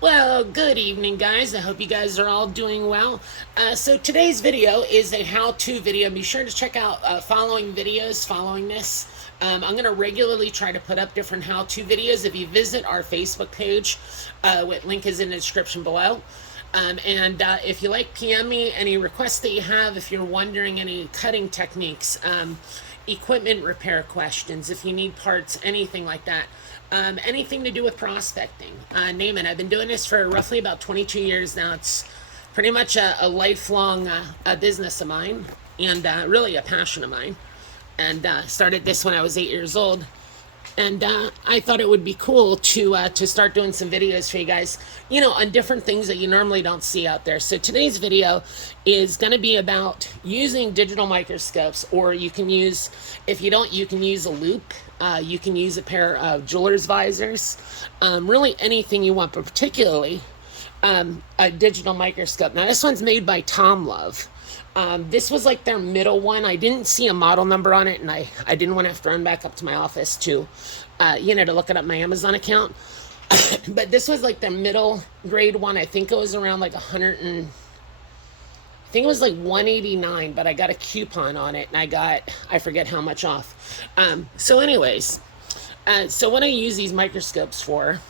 Well, good evening, guys. I hope you guys are all doing well. So today's video is a how-to video. Be sure to check out following videos following this. I'm going to regularly try to put up different how-to videos. If you visit our Facebook page, link is in the description below. And if you like, PM me any requests that you have. If you're wondering any cutting techniques, equipment repair questions, if you need parts, anything like that. Anything to do with prospecting, name it. I've been doing this for roughly about 22 years now. It's pretty much a lifelong business of mine, and really a passion of mine. And started this when I was 8 years old. And I thought it would be cool to start doing some videos for you guys, on different things that you normally don't see out there. So today's video is going to be about using digital microscopes, or you can use, if you don't, you can use a loupe. You can use a pair of jeweler's visors, really anything you want, but particularly a digital microscope. Now this one's made by Tom Love. This was like their middle one. I didn't see a model number on it, and I didn't want to have to run back up to my office to look it up my Amazon account. But this was like their middle grade one. I think it was around like 100 and I think it was like 189, but I got a coupon on it, and I forget how much off. So anyways, so what I use these microscopes for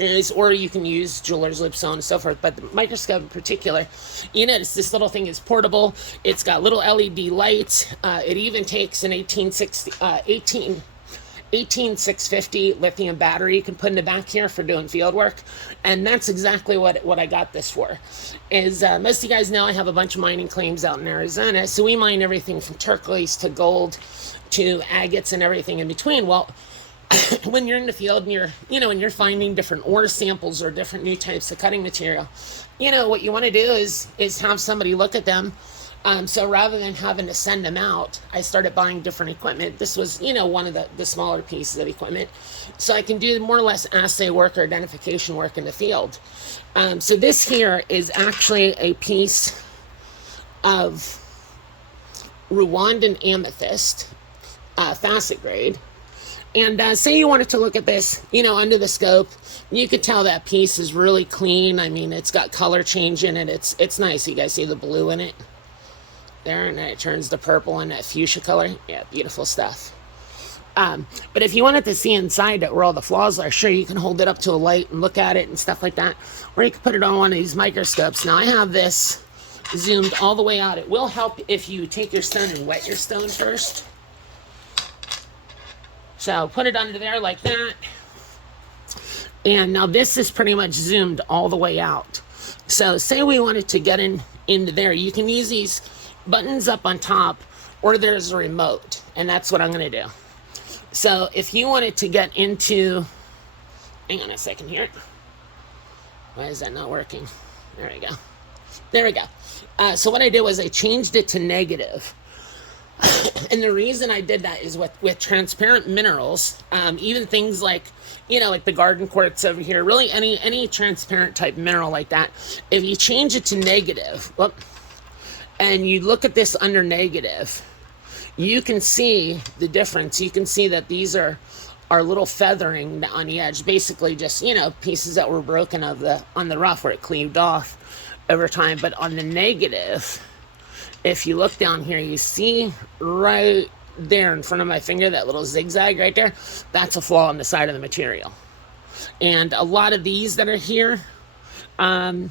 is, or you can use jeweler's loupe, so on and so forth, but the microscope in particular, this little thing is portable. It's got little LED lights. It even takes an 18650 lithium battery you can put in the back here for doing field work. And that's exactly what I got this for. Is most of you guys know I have a bunch of mining claims out in Arizona, so we mine everything from turquoise to gold to agates and everything in between. Well, when you're in the field and you're finding different ore samples or different new types of cutting material, what you want to do is have somebody look at them. So rather than having to send them out, I started buying different equipment. This was, one of the smaller pieces of equipment. So I can do more or less assay work or identification work in the field. So this here is actually a piece of Rwandan amethyst, facet grade. And say you wanted to look at this, under the scope, you could tell that piece is really clean. I mean, it's got color change in it. It's nice. You guys see the blue in it there, and then it turns to purple and that fuchsia color. Yeah, beautiful stuff. But if you wanted to see inside it where all the flaws are, sure, you can hold it up to a light and look at it and stuff like that. Or you can put it on one of these microscopes. Now, I have this zoomed all the way out. It will help if you take your stone and wet your stone first. So put it under there like that. And now this is pretty much zoomed all the way out. So say we wanted to get into there. You can use these buttons up on top, or there's a remote. And that's what I'm going to do. So if you wanted to get into, hang on a second here. Why is that not working? There we go. There we go. So what I did was I changed it to negative. And the reason I did that is with transparent minerals, even things like the garden quartz over here, really any transparent type mineral like that, if you change it to negative, and you look at this under negative, you can see the difference. You can see that these are little feathering on the edge, basically just pieces that were broken on the rough where it cleaved off over time. But on the negative, if you look down here, you see right there in front of my finger, that little zigzag right there, that's a flaw on the side of the material. And a lot of these that are here, that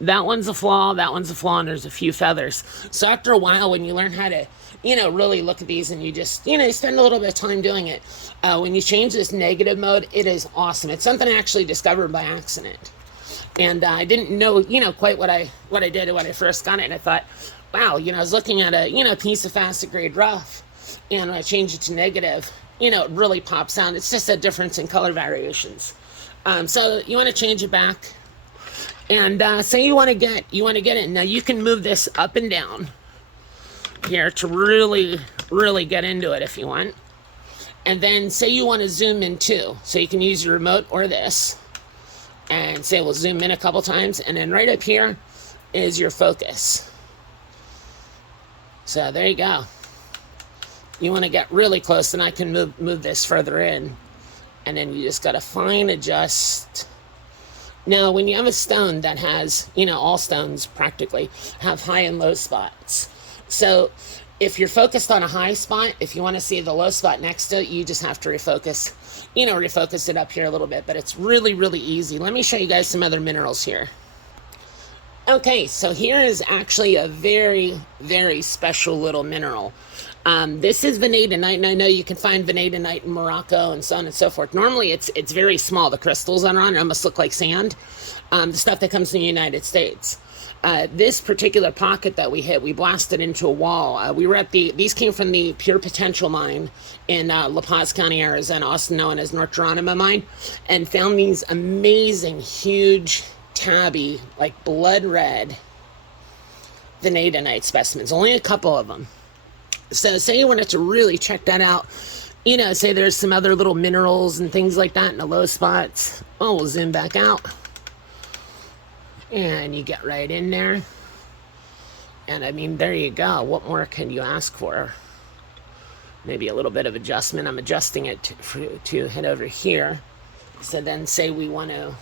one's a flaw, and there's a few feathers. So after a while, when you learn how to, really look at these, and you just, you spend a little bit of time doing it, when you change this negative mode, it is awesome. It's something I actually discovered by accident. And I didn't know, quite what I did when I first got it. And I thought, wow, I was looking at a, piece of facet grade rough, and when I change it to negative, it really pops out. It's just a difference in color variations. So you want to change it back, and say you want to get it. Now you can move this up and down here to really, really get into it if you want. And then say you want to zoom in too, so you can use your remote or this, and say we'll zoom in a couple times, and then right up here is your focus. So there you go. You want to get really close, and I can move this further in, and then you just got to fine adjust Now, when you have a stone that has, all stones practically have high and low spots. So if you're focused on a high spot, if you want to see the low spot next to it, you just have to refocus it up here a little bit. But it's really, really easy. Let me show you guys some other minerals here. Okay, so here is actually a very, very special little mineral. This is vanadinite, and I know you can find vanadinite in Morocco and so on and so forth. Normally, it's very small. The crystals on it almost look like sand. The stuff that comes from the United States. This particular pocket that we hit, we blasted into a wall. We were at these came from the Pure Potential mine in La Paz County, Arizona, also known as North Geronimo mine, and found these amazing, huge, tabby, like blood red vanadinite specimens. Only a couple of them. So say you wanted to really check that out, say there's some other little minerals and things like that in the low spots. Oh, we'll zoom back out. And you get right in there. And I mean, there you go. What more can you ask for? Maybe a little bit of adjustment. I'm adjusting it to head over here. So then say we want to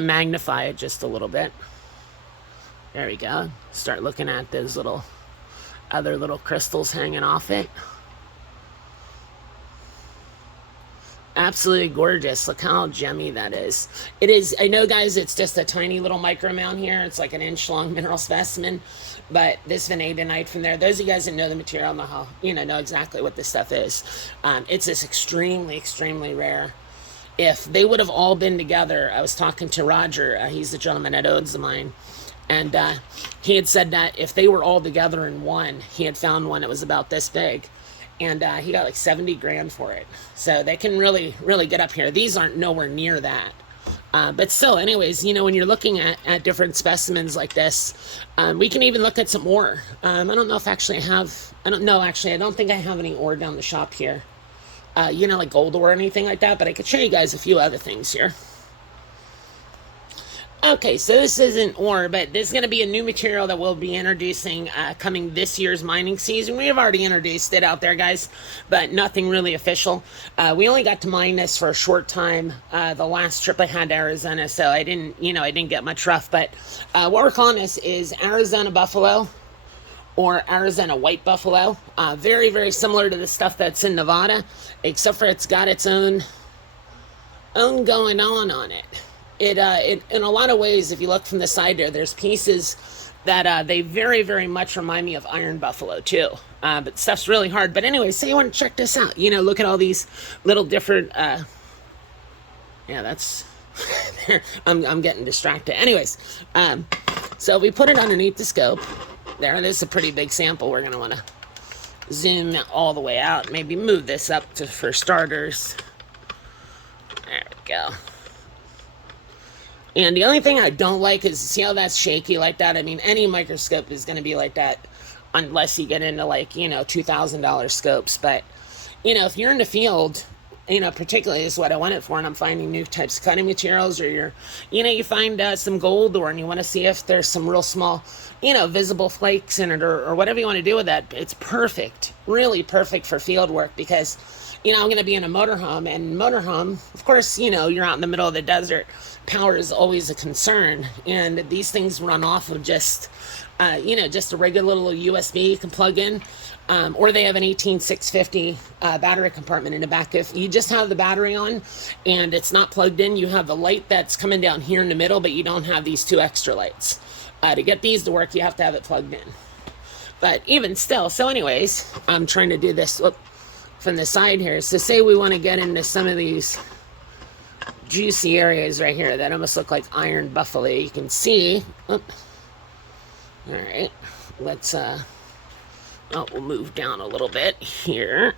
magnify it just a little bit. There we go. Start looking at those other little crystals hanging off it. Absolutely gorgeous. Look how gemmy that is. It is, I know guys, it's just a tiny little micro amount here. It's like an inch long mineral specimen, but this vanadinite from there, those of you guys that know the material know how, know exactly what this stuff is. It's just extremely, extremely rare. If they would have all been together, I was talking to Roger, he's the gentleman that owns the mine, and he had said that if they were all together in one, he had found one that was about this big, and he got like 70 grand for it. So they can really, really get up here. These aren't nowhere near that. But still, anyways, when you're looking at different specimens like this, we can even look at some ore. I don't know if actually I don't think I have any ore down the shop here. Like gold ore or anything like that, but I could show you guys a few other things here. Okay, so this isn't ore, but this is going to be a new material that we'll be introducing coming this year's mining season. We have already introduced it out there, guys, but nothing really official. We only got to mine this for a short time the last trip I had to Arizona, so I didn't get much rough, but what we're calling this is Arizona Buffalo, or Arizona White Buffalo. Very, very similar to the stuff that's in Nevada, except for it's got its own going on it. It in a lot of ways, if you look from the side there's pieces that they very, very much remind me of Iron Buffalo too. But stuff's really hard. But anyway, say you want to check this out. Look at all these little different. Yeah, that's. I'm getting distracted. Anyways, so we put it underneath the scope. There's a pretty big sample. We're gonna want to zoom all the way out. Maybe move this up for starters. There we go. And the only thing I don't like is, see how that's shaky like that? I mean, any microscope is going to be like that unless you get into like, $2,000 scopes. But, if you're in the field, particularly is what I want it for, and I'm finding new types of cutting materials, or you find some gold ore and you want to see if there's some real small, visible flakes in it, or whatever you want to do with that. It's perfect, really perfect for field work because, I'm going to be in a motorhome, and motorhome, of course, you're out in the middle of the desert. Power is always a concern, and these things run off of just a regular little USB you can plug in, or they have an 18650 battery compartment in the back. If you just have the battery on and it's not plugged in, you have the light that's coming down here in the middle, but you don't have these two extra lights. To get these to work, you have to have it plugged in. But even still, so anyways, I'm trying to do this from the side here. So say we want to get into some of these juicy areas right here that almost look like Iron Buffalo. You can see. All right, let's we'll move down a little bit here.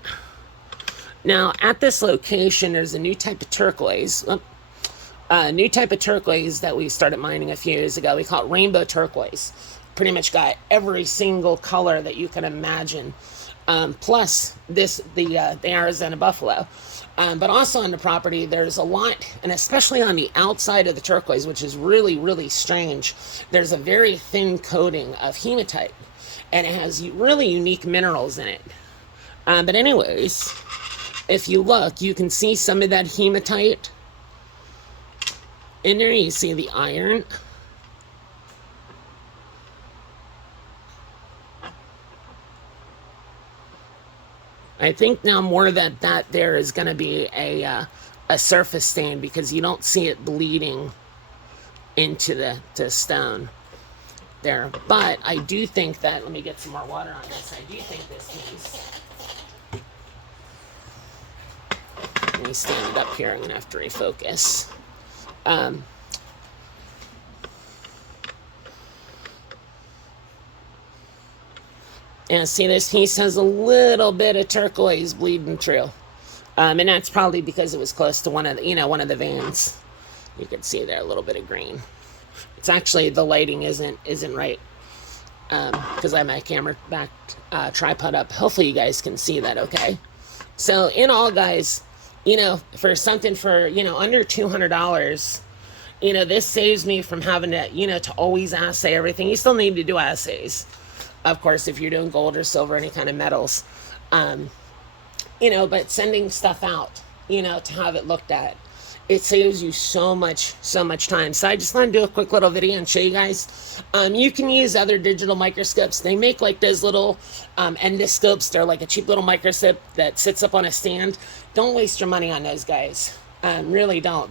Now at this location, there's a new type of turquoise. That we started mining a few years ago. We call it rainbow turquoise. Pretty much got every single color that you can imagine. Plus the Arizona Buffalo. But also on the property, there's a lot, and especially on the outside of the turquoise, which is really, really strange, there's a very thin coating of hematite, and it has really unique minerals in it. But anyways, if you look, you can see some of that hematite In there you see the iron. I think now more that there is going to be a surface stain because you don't see it bleeding into the stone there. But I do think that, let me get some more water on this. I do think this piece, let me stand it up here. I'm going to have to refocus. And see, this piece has a little bit of turquoise bleeding through. And that's probably because it was close to one of the, one of the veins. You can see there a little bit of green. It's actually, the lighting isn't right. Because I have my camera back tripod up. Hopefully you guys can see that okay. So in all, guys, for something for, under $200, this saves me from having to, to always assay everything. You still need to do assays, of course, if you're doing gold or silver, any kind of metals. But sending stuff out, to have it looked at, it saves you so much time. So I just want to do a quick little video and show you guys. You can use other digital microscopes. They make like those little endoscopes. They're like a cheap little microscope that sits up on a stand. Don't waste your money on those guys. Really don't.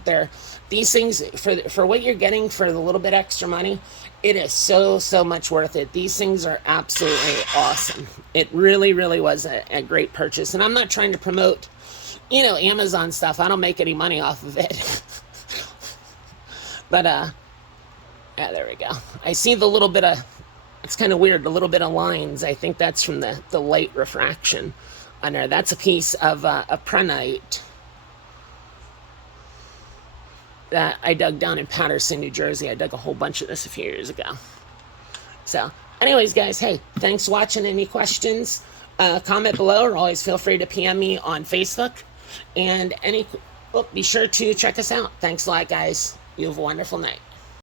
These things, for what you're getting for the little bit extra money, it is so much worth it. These things are absolutely awesome. It really was a great purchase. And I'm not trying to promote, Amazon stuff. I don't make any money off of it. But, yeah, there we go. I see the little bit of, it's kind of weird, the little bit of lines. I think that's from the light refraction on there. That's a piece of a prehnite that I dug down in Paterson, New Jersey. I dug a whole bunch of this a few years ago. So, anyways, guys, hey, thanks for watching. Any questions, comment below, or always feel free to PM me on Facebook. And be sure to check us out. Thanks a lot, guys. You have a wonderful night.